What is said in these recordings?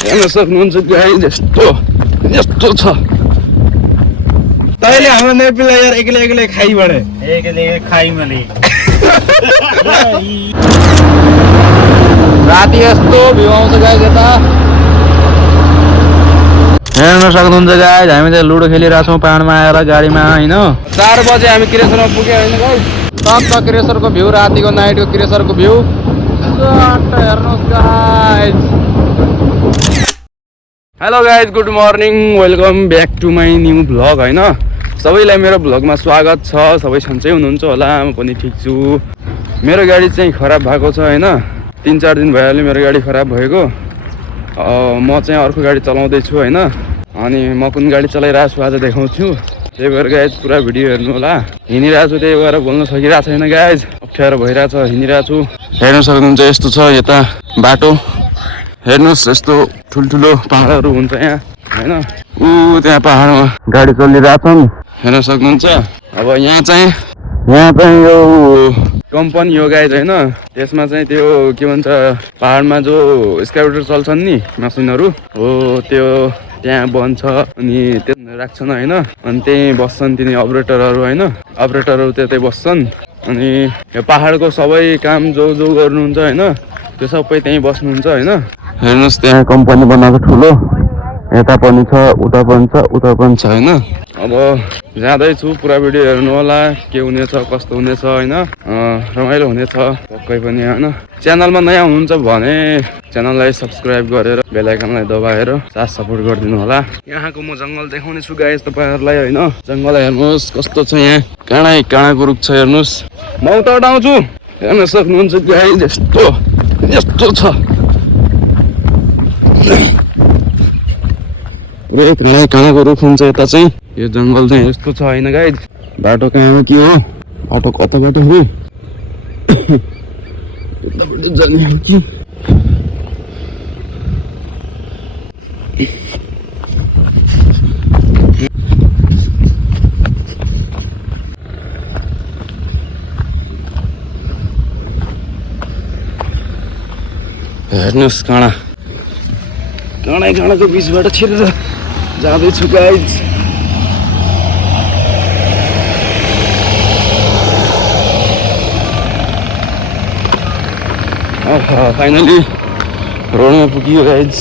हेर्न सक्नुहुन्छ गाइज यस्तो यस्तो छ। तैँले हाम्रो नेपीलाई यार एक्लै एक्लै खाइ भने एक्लै खाइ मैले राति यस्तो भ्यू आउँछ गाइज यता हेर्न सक्नुहुन्छ गाइज। हामी चाहिँ लुडो खेलिरहेको छौँ पाहाडमा आएर गाडीमा होइन। 4 बजे हामी क्रेसरमा पुग्यो होइन गाइज। तत्त क्रेसरको भ्यू रातिको नाइटको क्रेसरको भ्यू हेर्नुहोस् guys. Hello guys good morning welcome back to my new vlog होइन। सबैलाई मेरो भ्लगमा स्वागत छ। सबै सन्चै हुनुहुन्छ होला, म पनि ठिक छु। मेरो गाडी चाहिँ खराब भएको छ होइन। 3-4 दिन भइहाल्यो मेरो गाडी खराब भएको। म चाहिँ अर्को गाडी चलाउँदैछु होइन। अनि म कुन गाडी चलाइरहेको छु आज देखाउँछु। त्यही भएर गाइज पुरा भिडियो हेर्नु होला। हिँडिरहेको छु त्यही भएर बोल्न सकिरहेको छैन गाइज। अप्ठ्यारो भइरहेछ हिँडिरहेको छु। हेर्न सक्नुहुन्छ यस्तो छ यता बाटो। हेर्नुहोस् यस्तो ठुल्ठुलो पहाडहरू हुन्छ यहाँ होइन। त्यहाँ पहाडमा गाडी चलिरहेछन् हेर्न सक्नुहुन्छ। अब यहाँ चाहिँ यो कम्पनी हो गाइज होइन। त्यसमा चाहिँ त्यो के भन्छ पहाडमा जो स्काइवेटर चल्छन् नि मसिनहरू हो त्यो त्यहाँ बन्छ अनि त्यो राख्छन् होइन। अनि त्यहीँ बस्छन् तिनी अपरेटरहरू होइन। अपरेटरहरू त्यतै बस्छन् अनि यो पहाडको सबै काम जो गर्नुहुन्छ होइन त्यो सबै त्यहीँ बस्नुहुन्छ होइन। हेर्नुहोस् त्यहाँ कम्पनी बनाएको ठुलो यता पनि छ उता पनि छ होइन। अब जाँदैछु पुरा भिडियो हेर्नु होला के हुनेछ कस्तो हुनेछ होइन। रमाइलो हुनेछ पक्कै पनि होइन। च्यानलमा नयाँ हुनुहुन्छ भने च्यानललाई सब्सक्राइब गरेर बेल आइकनलाई दबाएर साथ सपोर्ट गरिदिनु होला। यहाँको म जङ्गल देखाउने छु गाइस तपाईँहरूलाई होइन। जङ्गल हेर्नुहोस् कस्तो छ यहाँ काँडाको रुख छ हेर्नुहोस्। म उता आउँछु हेर्न सक्नुहुन्छ गाइस यस्तो यस्तो छ पुरै काँडाको रुख हुन्छ यता चाहिँ। यो जङ्गल चाहिँ यस्तो छ होइन गाइज। बाटो कहाँमा के हो बाटो कता बाटो हो उतापट्टि जाने हो कि हेर्नुहोस् काँडाको बिचबाट छिरेर जाँदैछु गाइज। फाइनली रोडमा पुगियो गाइज।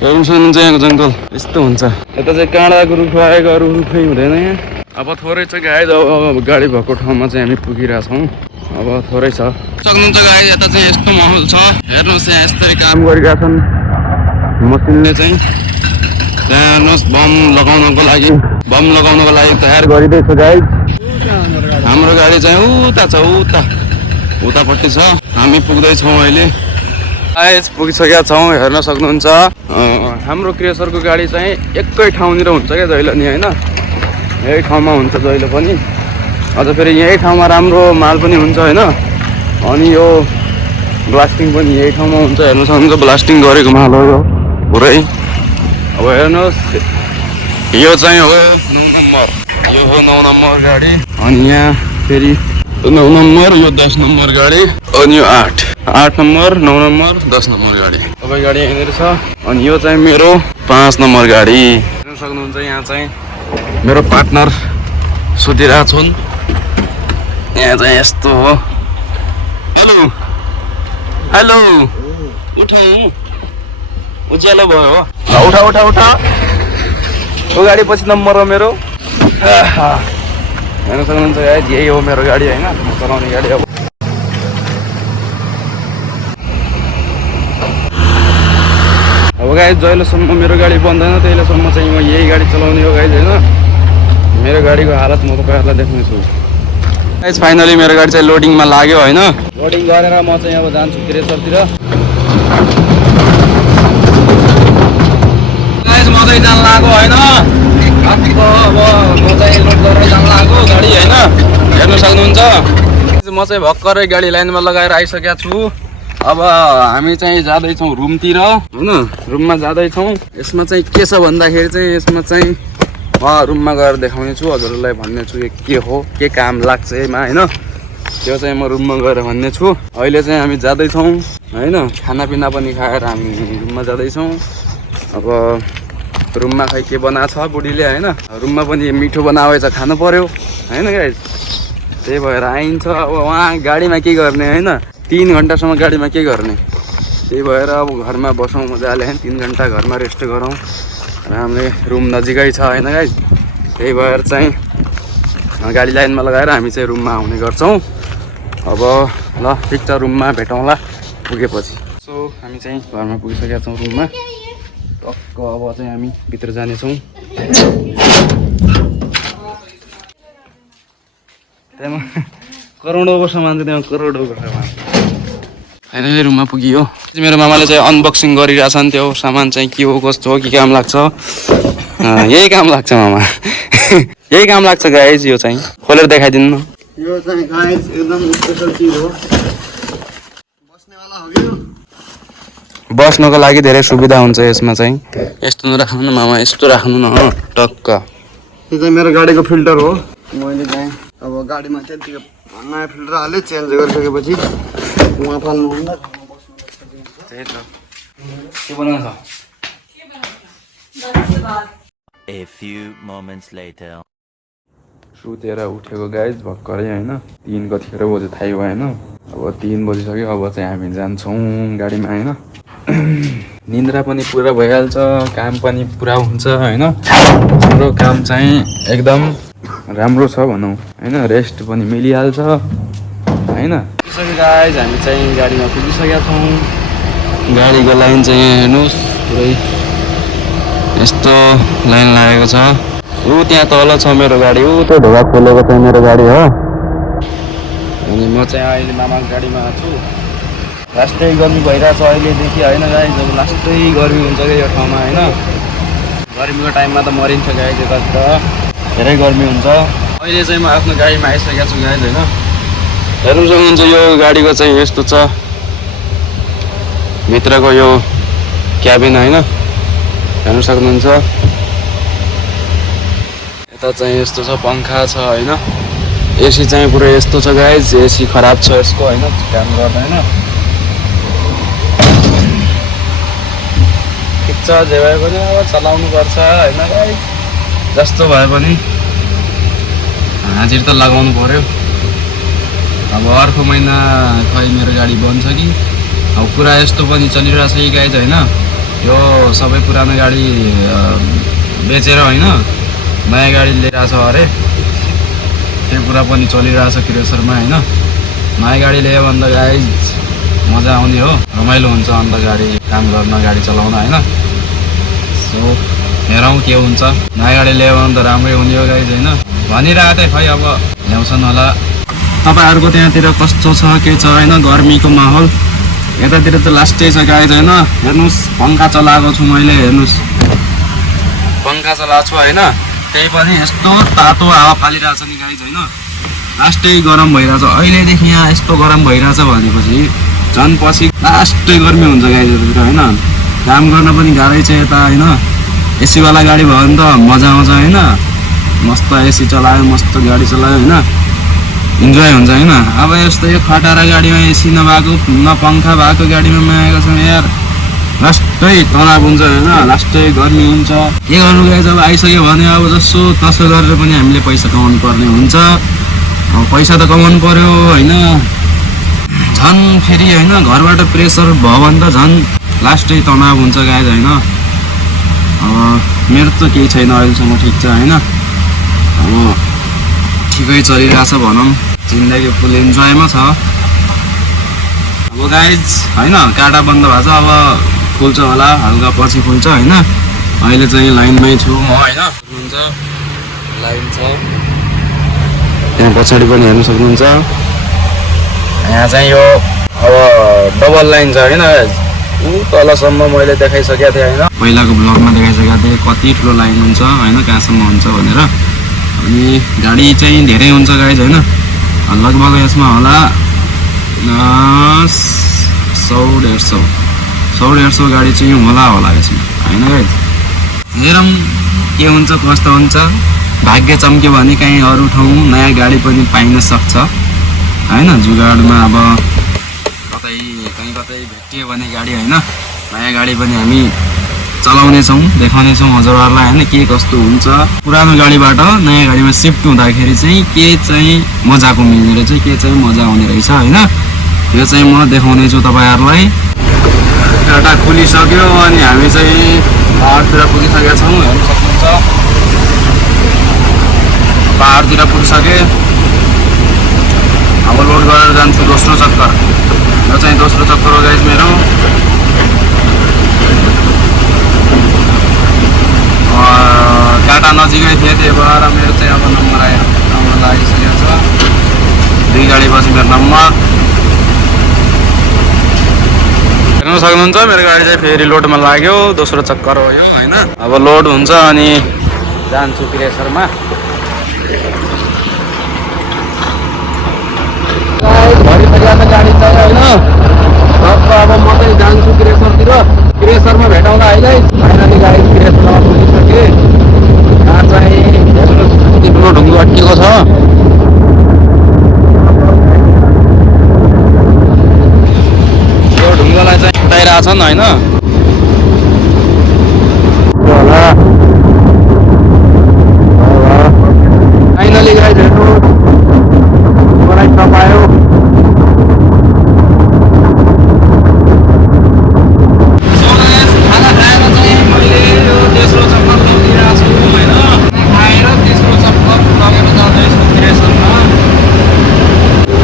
हेर्नु सक्नुहुन्छ यहाँको जङ्गल यस्तो हुन्छ। यता चाहिँ काँडाको रुख आएको अरू रुखै हुँदैन यहाँ। अब थोरै छ गाइज। अब गाडी भएको ठाउँमा चाहिँ हामी पुगिरहेछौँ। अब थोरै छ सक्नुहुन्छ गाइज। यता चाहिँ यस्तो माहौल छ हेर्नुहोस्। यहाँ यस्तै काम गरिरहेछन् मसिनले चाहिँ। त्यहाँ हेर्नुहोस् बम लगाउनको लागि तयार गरिँदैछ गाइज। हाम्रो गाडी चाहिँ उता छ उतापट्टि छ। हामी पुग्दैछौँ अहिले गाइज पुगिसकेका छौँ हेर्न सक्नुहुन्छ। हाम्रो क्रेसरको गाडी चाहिँ एकै ठाउँनिर हुन्छ क्या जहिले नि होइन। यही ठाउँमा हुन्छ जहिले पनि। अझ फेरि यही ठाउँमा राम्रो माल पनि हुन्छ होइन। अनि यो ब्लास्टिङ पनि यही ठाउँमा हुन्छ हेर्नु सक्नुहुन्छ। ब्लास्टिङ गरेको माल हो यो पुरै। अब हेर्नुहोस् यो चाहिँ हो 9 नम्बर। यो हो 9 नम्बर गाडी। अनि यहाँ फेरि 9 नम्बर यो 10 नम्बर गाडी। अनि यो 8 नम्बर 9 नम्बर 10 नम्बर गाडी सबै गाडी यहाँनिर छ। अनि यो चाहिँ मेरो 5 नम्बर गाडी हेर्नु सक्नुहुन्छ। यहाँ चाहिँ मेरो पार्टनर सुतिरहेको छन्। यहाँ चाहिँ यस्तो हो। हेलो उठाउँ उज्यालो भयो उठा यो गाडी पछि नम्बर हो मेरो। हेर्न सक्नुहुन्छ यही हो मेरो गाडी होइन म चलाउने गाडी। अब गाइज जहिलेसम्म मेरो गाडी बन्दैन त्यहिलेसम्म चाहिँ म यही गाडी चलाउने हो गाइज होइन। मेरो गाडीको हालत म तपाईँहरूलाई देखाउनेछु गाइज। फाइनली मेरो गाडी चाहिँ लोडिङमा लाग्यो होइन। लोडिङ गरेर म चाहिँ अब जान्छु क्रेसरतिर गाइज। म चाहिँ जान लाग्यो होइन। अब म चाहिँ लोड गरेर जान लाग्यो गाडी होइन। हेर्नु सक्नुहुन्छ म चाहिँ भर्खरै गाडी लाइनमा लगाएर आइसकेको छु। अब हामी चाहिँ जाँदैछौँ रुमतिर होइन। रुममा जाँदैछौँ। यसमा चाहिँ के छ भन्दाखेरि चाहिँ यसमा चाहिँ रुममा गएर देखाउने छु हजुरहरूलाई भन्ने छु के हो के काम लाग्छ यसमा होइन। त्यो चाहिँ म रुममा गएर भन्ने छु। अहिले चाहिँ हामी जाँदैछौँ होइन, खानापिना पनि खाएर हामी रुममा जाँदैछौँ। अब रुममा खै के बनाएको छ बुढीले होइन, रुममा पनि मिठो बनाएछ खानु पर्यो होइन गाइस। त्यही भएर आइन्छ। अब उहाँ गाडीमा के गर्ने होइन, 3 घन्टासम्म गाडीमा के गर्ने, त्यही भएर अब घरमा बसौँ मजाले होइन, 3 घन्टा घरमा रेस्ट गरौँ। राम्रै रुम नजिकै छ होइन गाइस, त्यही भएर चाहिँ गाडी लाइनमा लगाएर हामी चाहिँ रुममा आउने गर्छौँ। अब ल ठिक छ, रुममा भेटौँला पुगेपछि। सो हामी चाहिँ घरमा पुगिसकेका छौँ रुममा। टक्क अब चाहिँ हामी भित्र जानेछौँ। त्यहाँ करोडौँको सामान चाहिँ त्यहाँ करोडौँको सामान फाइनली रुममा पुगियो। मेरो मामाले चाहिँ अनबक्सिङ गरिरहेछन्। त्यो सामान चाहिँ के हो कस्तो हो के काम लाग्छ, यही काम लाग्छ मामा यही काम लाग्छ गाइज। यो चाहिँ खोलेर देखाइदिनु न। यो चाहिँ गाइस एकदम स्पेशल चीज हो, बस्नेवाला हो यो। बस्नको लागि धेरै सुविधा हुन्छ यसमा चाहिँ। यस्तो नराख्नु न मामा, यस्तो राख्नु न टक्क। यो चाहिँ मेरो गाडीको फिल्टर हो। मैले चाहिँ अब गाडीमा त्यतिकै नयाँ फिल्टर हालेँ, चेन्ज गरिसकेपछि उहाँ फाल्नुहुन्न। त्यही त के बनाउँछ। A few moments later. सुतेर उठेको गाइज भर्खरै होइन, 3 कतिखेर बज्यो थाहै भएन। अब 3 बजिसक्यो। अब चाहिँ हामी जान्छौँ गाडीमा होइन। निन्द्रा पनि पुरा भइहाल्छ, काम पनि पुरा हुन्छ होइन। हाम्रो काम चाहिँ एकदम राम्रो छ भनौँ होइन, रेस्ट पनि मिलिहाल्छ होइन। पुगिसक्यो गाइज, हामी चाहिँ गाडीमा पुगिसकेका छौँ। गाडीको लाइन चाहिँ हेर्नुहोस्, पुरै यस्तो लाइन लागेको छ। ऊ त्यहाँ तल छ मेरो गाडी, ऊ त्यो ढोका खोलेको छ मेरो गाडी हो। अनि म चाहिँ अहिले मामाको गाडीमा छु। लास्टै गर्मी भइरहेछ अहिलेदेखि होइन गाइज। अब लास्टै गर्मी हुन्छ क्या यो ठाउँमा होइन। गर्मीको टाइममा त मरिन्छ गाइज, यता त धेरै गर्मी हुन्छ। अहिले चाहिँ म आफ्नो गाडीमा आइसकेको छु गाइज होइन। हेर्नु सक्नुहुन्छ यो गाडीको चाहिँ यस्तो छ भित्रको यो क्याबिन होइन, हेर्नु सक्नुहुन्छ। यता चाहिँ यस्तो छ, पङ्खा छ होइन। एसी चाहिँ पुरै यस्तो छ गाइज, एसी खराब छ यसको होइन, काम गर्दैन। ठिक छ, जे भए पनि अब चलाउनु पर्छ होइन गाइज। जस्तो भए पनि हाजिर त लगाउनु पर्यो। अब अर्को महिना खै मेरो गाडी बन्छ कि। अब कुरा यस्तो पनि चलिरहेछ कि गाइज होइन, यो सबै पुरानो गाडी बेचेर होइन नयाँ गाडी लिएर छ अरे। त्यो कुरा पनि चलिरहेछ क्रेसरमा होइन। नयाँ गाडी ल्यायो भने त गाइज मजा आउने हो, रमाइलो हुन्छ अन्त गाडी काम गर्न, गाडी चलाउन होइन। सो हेरौँ के हुन्छ। नयाँ गाडी ल्यायो भने त राम्रै हुने हो गाइज होइन। भनिरहेको थिएँ खै अब ल्याउँछन् होला। तपाईँहरूको त्यहाँतिर कस्तो छ के छ होइन, गर्मीको माहौल। यतातिर त लास्टै छ गाइज होइन। हेर्नुहोस् पङ्खा चलाएको छु मैले, हेर्नुहोस् पङ्खा चलाएको छु होइन। त्यही पनि यस्तो तातो हावा फालिरहेछ नि गाइज होइन। लास्टै गरम भइरहेछ अहिलेदेखि। यहाँ यस्तो गरम भइरहेछ भनेपछि झन् पछि लास्टै गर्मी हुन्छ गाइज यतातिर होइन। काम गर्न पनि गाह्रै छ यता होइन। एसीवाला गाडी भयो भने त मजा आउँछ होइन, मस्त एसी चलायो, मस्त गाडी चलायो होइन, इन्जोय हुन्छ होइन। अब यस्तो यो खटारा गाडीमा एसी नभएको न पङ्खा भएको गाडीमा आएको छौँ यार, लास्टै तनाव हुन्छ होइन, लास्टै गर्मी हुन्छ। के गर्नु गाइज, अब आइसक्यो भने अब जसो तसो गरेर पनि हामीले पैसा कमाउनु पर्ने हुन्छ। अब पैसा त कमाउनु पर्यो होइन। झन् फेरि होइन घरबाट प्रेसर भयो भने त झन् लास्टै तनाव हुन्छ गाइज होइन। अब मेरो त केही छैन अहिलेसम्म, ठिक छ होइन। अब ठिकै चलिरहेछ भनौँ, जिन्दगी फुल इन्जोयमा छ। अब गाइज होइन काँटा बन्द भएको छ, अब फुल्छ होला हल्का पछि फुल्छ होइन। अहिले चाहिँ लाइनमै छु म होइन। हुन्छ लाइन छ त्यहाँ पछाडि पनि हेर्नु सक्नुहुन्छ। यहाँ चाहिँ यो अब डबल लाइन छ होइन। ऊ तलसम्म मैले देखाइसकेको थिएँ होइन, पहिलाको ब्लगमा देखाइसकेको थिएँ कति ठुलो लाइन हुन्छ होइन, कहाँसम्म हुन्छ भनेर। अनि गाडी चाहिँ धेरै हुन्छ गाइज होइन। लगभग यसमा होला 100-150 गाडी चाहिँ होला यसमा होइन गाइज। हेरौँ के हुन्छ कस्तो हुन्छ। भाग्य चम्क्यो भने कहीँ अरू ठाउँ नयाँ गाडी पनि पाइन सक्छ होइन जुगाडमा अब कतै कहीँ कतै भेटियो भने गाडी होइन नयाँ गाडी पनि हामी चलाउनेछौँ देखाउनेछौँ हजुरहरूलाई होइन के कस्तो हुन्छ पुरानो गाडीबाट नयाँ गाडीमा सिफ्ट हुँदाखेरि चाहिँ के चाहिँ मजाको मिल्ने रहेछ के चाहिँ मजा आउने रहेछ होइन यो चाहिँ म देखाउनेछु तपाईँहरूलाई एउटा खुलिसक्यो अनि हामी चाहिँ पहाडतिर पुगिसकेका छौँ हेर्नु सक्नुहुन्छ पहाडतिर पुगिसके अब लोड गरेर जान्छु दोस्रो चक्कर यो चाहिँ दोस्रो चक्कर हो गाइस मेरो टाटा नजिकै थिएँ त्यही भएर मेरो चाहिँ अब नम्बर लागिसकेको छ 2 गाडी पछि मेरो नम्बर हेर्न सक्नुहुन्छ मेरो गाडी चाहिँ फेरि लोडमा लाग्यो दोस्रो चक्कर हो यो होइन अब लोड हुन्छ अनि जान्छु क्रेसरमा भरिसकेको गाडी चाहिँ होइन अब म चाहिँ जान्छु क्रेसरतिर क्रेसरमा भेटाउँदा अहिले फाइनली गाडी क्रेसरमा पुगिसकेँ यहाँ चाहिँ हेर्नु ढुङ्गो अड्किएको छ यो ढुङ्गोलाई चाहिँ उठाइरहेछन् होइन फाइनली गाडी हेर्नु मलाई तपायो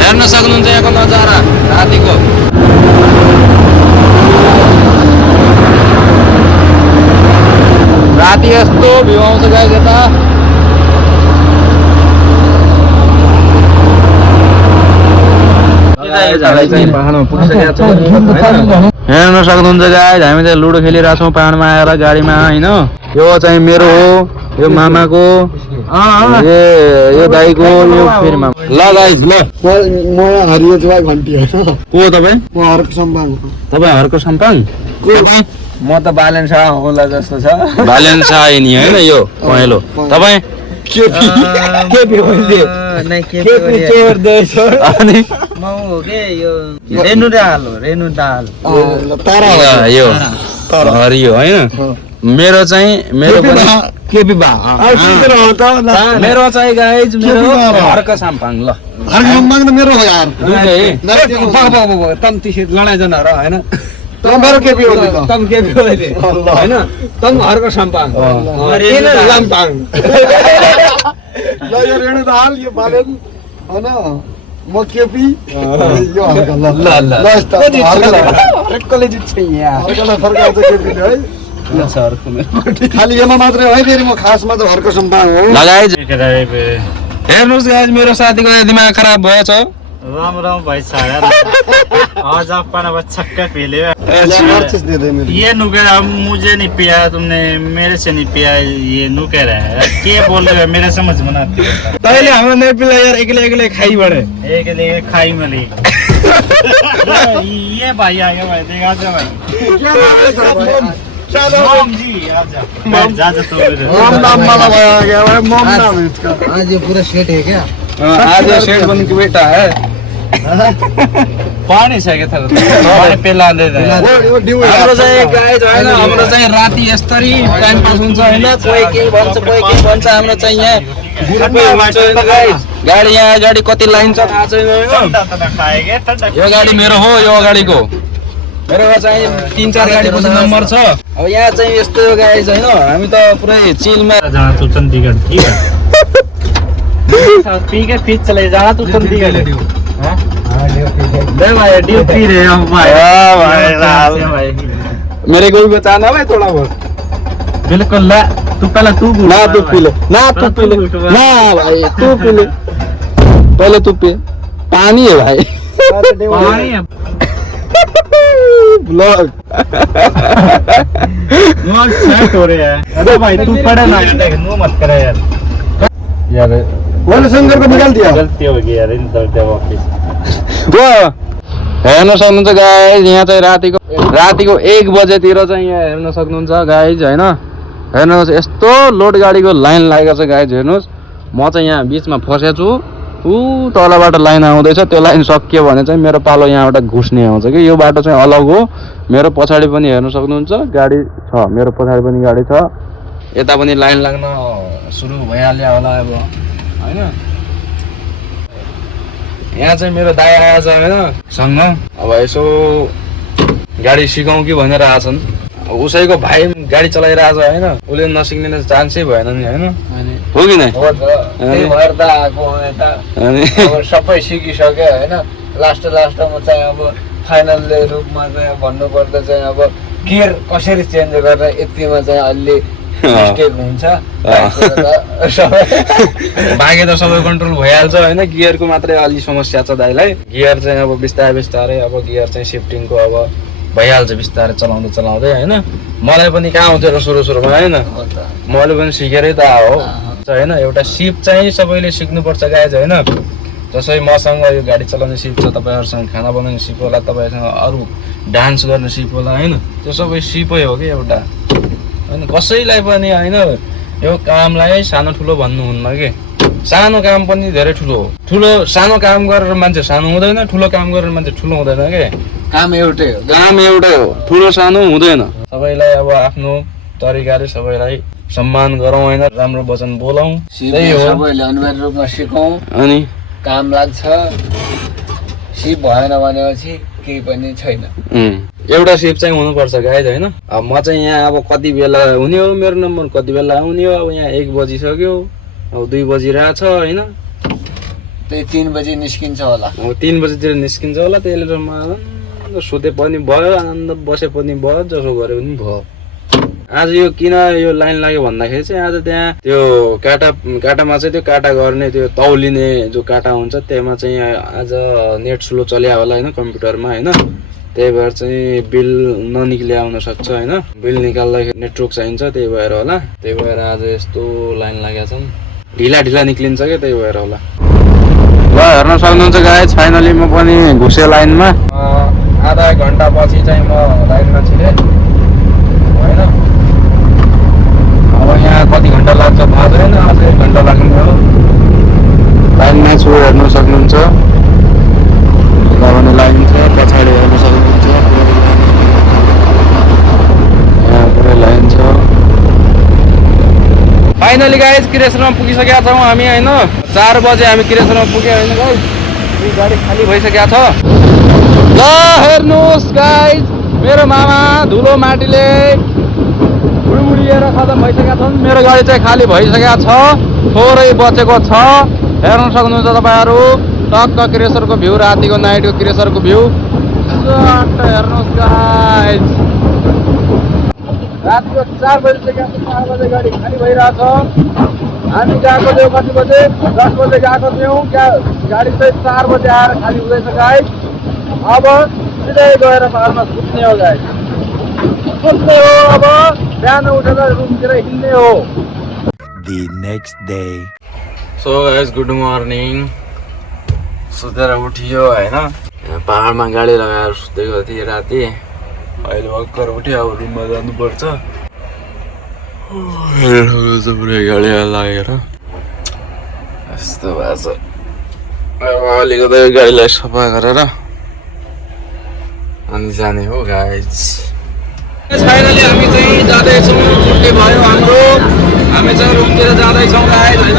हेर्न सक्नुहुन्छ यहाँको नजारा रातिको राति यस्तो भ्यू आउँछ गाइस यता हेर्न सक्नुहुन्छ गाइस हामी चाहिँ लुडो खेलिरहेको छौँ पाहाडमा आएर गाडीमा होइन यो चाहिँ मेरो हो यो मामाको यो दाइको यो फेरि मामा ल गाइस ल म हरियो जुवा घन्टी हो को तपाईँ म हरको सम्भाङ हो तपाईँ हरको सम्पाङ म त बालेन शाह होला जस्तो छ भालेन शाह नि होइन यो पहेँलो तपाईँ अनि म हो के यो रेनु दाल हो रेनु दाल यो हरियो होइन मेरो चाहिँ मेरो मेरो चाहिँ गाइज मेरो हर्क साम्पाङ ल हरको सम्भाङ त मेरो हो यार तम तिसी लडाइजना र होइन मेरो केपी हो तम केपी हो होइन तम हर्क साम्पाङ लाम्पाङ ल यो रेणु दाल यो बालेन हैन म केपी यो हरको ल ल हर्कले जित्छ यहाँ हरकोलाई फर्काउँछ केपी है खाली एमा मात्रै है फेरि म खासमा त हरको सम्भाङ हो लगाइ हेर्नुहोस् गाइज मेरो साथीको दिमाग खराब भएछ राम राम भाई सारा आज अपना बच्चा का पी ले ये नुकेरा मुझे नहीं पिया तुमने मेरे से नहीं पिया ये नुकेरा है क्या बोल रहे हो मेरे समझ में ना तैँले हाम्रो नै पिला यार एक्लै एक्लै खाइ बडे एक खाई मली ये भाई आ गया भाई देखा जा भाई मम जी आजा जा तो मम नाम वाला भाई आ गया भाई मम नाम है इसका आज ये पूरा सेट है क्या आज सेठ बन के बेटा है पानी छ के थर पानी पेला दे दे हाम्रो चाहिँ गाइज हैन हाम्रो चाहिँ राति यस्तरी टाइम पास हुन्छ हैन कोही के भन्छ हाम्रो चाहिँ यहाँ ग्रुपमै हुन्छ गाइज गाडी यहाँ अगाडि कति लाइन छ थाहा छैन यो गाडी मेरो हो यो अगाडिको मेरो चाहिँ 3-4 गाडी पछि नम्बर छ अब यहाँ चाहिँ यस्तो गाइज हैन हामी त पुरै चिलमा जहाँ तू चंडीगढ़ की है पी के फिर चले जाना तू चंडीगढ़ हां ले भाई ड्यू पी रहे हम भाई भाई मेरे को भी बताना भाई थोड़ा बहुत बिल्कुल ला तू पहले तू ना तू पी ले ना तू पी ले ना भाई तू पी ले पहले तू पी पानी है भाई पानी है ब्लॉग बहुत सेट हो रहे हैं अरे भाई तू पढ़े ना देख नो मत करे यार यार बोले शंकर को निकाल दिया गलती हो गई यार इन दर्द वापस वो हेर्न सक्नुहुन्छ गाइज यहाँ चाहिँ रातिको 1 बजेतिर चाहिँ यहाँ हेर्न सक्नुहुन्छ गाइज होइन हेर्नुहोस् यस्तो लोड गाडीको लाइन लागेको छ गाइज हेर्नुहोस् म चाहिँ यहाँ बिचमा फसेछु ऊ तलबाट लाइन आउँदैछ, त्यो लाइन सकियो भने चाहिँ मेरो पालो यहाँबाट घुस्ने आउँछ कि। यो बाटो चाहिँ अलग हो। मेरो पछाडि पनि हेर्न सक्नुहुन्छ गाडी छ, मेरो पछाडि पनि गाडी छ। यता पनि लाइन लाग्न सुरु भइहाल्यो होला अब होइन। यहाँ चाहिँ मेरो दाइ आएछ होइन सँग, अब यसो गाडी सिकाउँ कि भनेर आछन्। उसैको भाइ गाडी चलाइरहेछ होइन, उसले नसिक्ने चान्सै भएन नि होइन, हो कि नै? त्यही भएर त आएको यता। अब सबै सिकिसक्यो होइन। लास्टमा चाहिँ अब फाइनल रूपमा चाहिँ भन्नुपर्दा चाहिँ अब गियर कसरी चेन्ज गरेर यतिमा चाहिँ अलि मिस्टेक हुन्छ। बाँकी त सबै कन्ट्रोल भइहाल्छ होइन, गियरको मात्रै अलि समस्या छ दाइलाई। गियर चाहिँ अब बिस्तारै अब गियर चाहिँ सिफ्टिङको अब भइहाल्छ बिस्तारै चलाउँदै होइन। मलाई पनि कहाँ आउँथ्यो र सुरुमा होइन, मैले पनि सिकेरै त हो होइन। एउटा सिप चाहिँ सबैले सिक्नुपर्छ गाइज होइन। जसै मसँग यो गाडी चलाउने सिप छ, तपाईँहरूसँग खाना बनाउने सिप होला, तपाईँहरूसँग अरू डान्स गर्ने सिप होला होइन। त्यो सबै सिपै हो कि एउटा होइन। कसैलाई पनि होइन यो कामलाई सानो ठुलो भन्नुहुन्न कि। सानो काम पनि धेरै ठुलो हो। सानो काम गरेर मान्छे सानो हुँदैन, ठुलो काम गरेर मान्छे ठुलो हुँदैन के। काम एउटै हो, ठुलो सानो हुँदैन। सबैलाई अब आफ्नो तरिकाले सबैलाई सम्मान गरौँ होइन, राम्रो वचन बोलाउँ, त्यही हो। सबैले अनिवार्य रूपमा सिकौँ, अनि काम लाग्छ। सिप भएन भनेपछि केही पनि छैन। एउटा सिप चाहिँ हुनुपर्छ गाइज होइन। अब म चाहिँ यहाँ अब कति बेला हुने हो, मेरो नम्बर कति बेला आउने हो। अब यहाँ 1 बजिसक्यो, अब 2 बजिरहेछ होइन। त्यही 3 बजी निस्किन्छ होला। अब 3 बजीतिर निस्किन्छ होला। त्यसले म आनन्द सुते पनि भयो, आनन्द बसे पनि भयो, जसो गरे पनि भयो। आज यो किन यो लाइन लाग्यो भन्दाखेरि चाहिँ आज त्यहाँ त्यो काटामा चाहिँ त्यो काटा गर्ने त्यो तौलिने जो काटा हुन्छ त्यसमा चाहिँ आज नेट स्लो चल्या होला होइन कम्प्युटरमा होइन। त्यही भएर चाहिँ बिल ननिक्ले आउन सक्छ होइन। बिल निकाल्दाखेरि नेटवर्क चाहिन्छ, त्यही भएर होला। त्यही भएर आज यस्तो लाइन लागेका छन्, ढिला निक्लिन्छ क्या, त्यही भएर होला। ल हेर्न सक्नुहुन्छ गाइज, फाइनली म पनि घुसेँ लाइनमा। आधा घन्टा पछि चाहिँ म लाइनमा छिरेँ होइन। अब यहाँ कति घन्टा लाग्छ थाहा छैन, अझ 1 घन्टा लाग्ने हो। लाइनमा छु हेर्न सक्नुहुन्छ। यता पनि लाइन छ, पछाडि हेर्न सक्नुहुन्छ यहाँ पुरै लाइन छ। फाइनली गाइज क्रिएसनमा पुगिसकेका छौँ हामी होइन। 4 बजे हामी क्रिएसनमा पुग्यौँ होइन गाइज। गाडी खाली भइसकेको छ। ल हेर्नुहोस् गाइज, मेरो मामा धुलो माटीले बुढीएर खतम भइसकेका छन्। मेरो गाडी चाहिँ खाली भइसकेको छ, थोरै बचेको छ। हेर्न सक्नुहुन्छ तपाईँहरू टक्क क्रेसरको भ्यू, रातिको नाइटको क्रेसरको भ्यू हेर्नुहोस् गाइज। रातिको 4 बजीसकेको छ, 4 बजे गाडी खाली भइरहेछ। हामी गएको थियौँ कति बजे, 10 बजे गएको थियौँ। गाडी चाहिँ 4 बजे आएर खाली हुँदैछ गाइज। अब सिधै गएर पाहाडमा सुत्ने हो गाइज, सुत्ने हो। अब बिहान उठेर रुमतिर हिँड्ने हो। The next day. So guys good morning. सुतेर उठियो होइन। पाहाडमा गाडी लगाएर सुतेको थिएँ राति, अहिले भर्खर उठ्यो। अब रुममा जानुपर्छ। पुरै गाडी लागेर यस्तो भएको छ। अब अलिकति गाडीलाई सफा गरेर अनि जाने हो गाइज। फाइनली हामी चाहिँ जाँदैछौँ, छुट्टी भयो हाम्रो। हामी चाहिँ रुमतिर जाँदैछौँ गाइज होइन।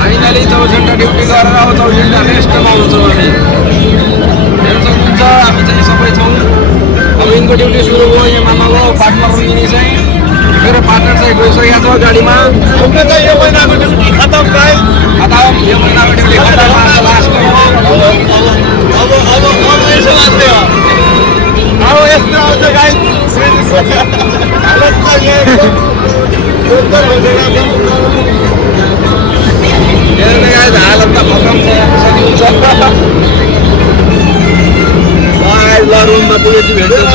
फाइनली 24 घन्टा ड्युटी गरेर अब 24 घन्टा रेस्टमा आउँछौँ हामी। हेर्न सक्नुहुन्छ हामी चाहिँ सबै छौँ। अब यिनको ड्युटी सुरु भयो। यहाँ मामाको पार्टनर यिनी चाहिँ, मेरो पार्टनर चाहिँ गइसकेको छ गाडीमा। यो महिनाको ड्युटी खतम गाइज, खतम। यो महिनाको ड्युटी खतम, लास्ट हो। अब यसो लास्टै हो। अब यस्तो आउँछ गाइज। हालत त खतम छ। ल रुममा पुगेपछि भेट्छ।